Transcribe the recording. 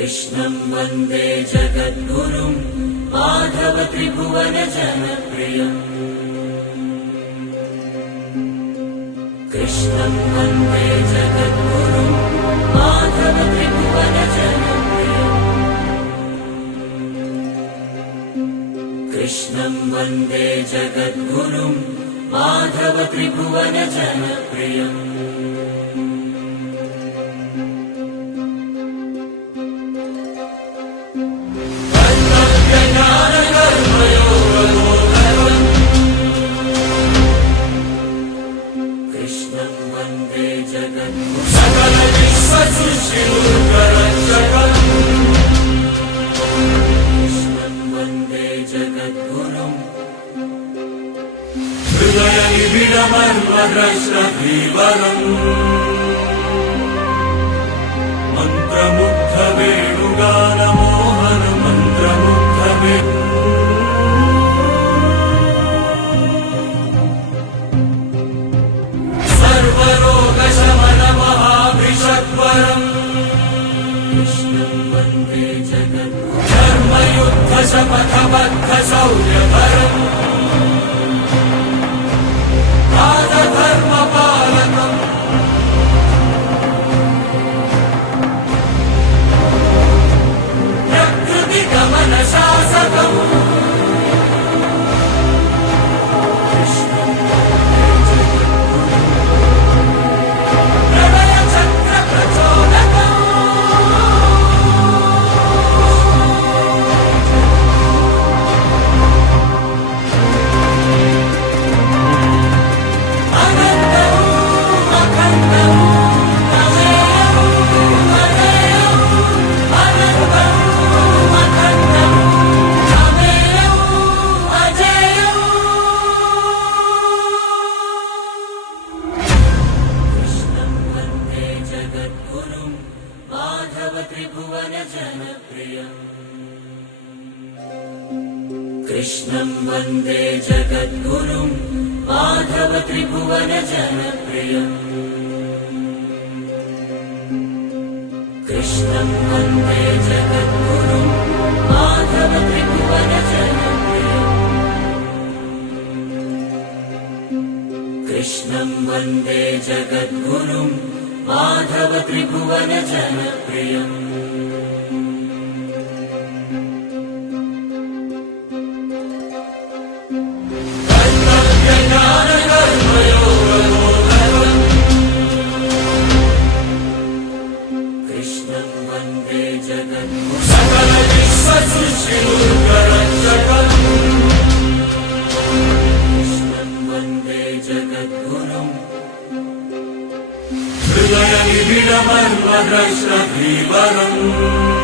कृष्णं वन्दे जगद्गुरुं माधव त्रिभुवन जनप्रियम् कृष्णं वन्दे जगद्गुरुं माधव त्रिभुवन जनप्रियम् कृष्णं वन्दे जगद्गुरुं माधव त्रिभुवन जनप्रियम् कृष्णं वन्दे जगद्गुरुं सकल विश्वसृष्टिरक्षकम् कृष्णं वन्दे जगद्गुरुं हृदयनिबिडमर्मद्रष्टधीवरम् मन्त्रमुग्धवेणुगानमोहन मन्त्रमुग्धवेणु सर्वरोगशमनमहाभीषद्वरम् कृष्णं वन्दे जगद्गुरुं धर्मयुद्धशपथबद्धशौर्यधरम् पादधर्मपालकम् प्रकृतिगमनशासकम् त्रिभुवन जनप्रियम् कृष्णं वन्दे जगद्गुरुं माधव त्रिभुवन जनप्रियम् कृष्णं वन्दे जगद्गुरुं माधव त्रिभुवन जनप्रियम् कृष्णं वन्दे जगद्गुरुं माधव त्रिभुवन जनप्रियम् कृष्णं वन्दे जगद्गुरुं सकल विश्वसृष्टिरक्षकम् कृष्णं वन्दे जगद्गुरुं हृदयनिबिडमर्मद्रष्टधीवरम्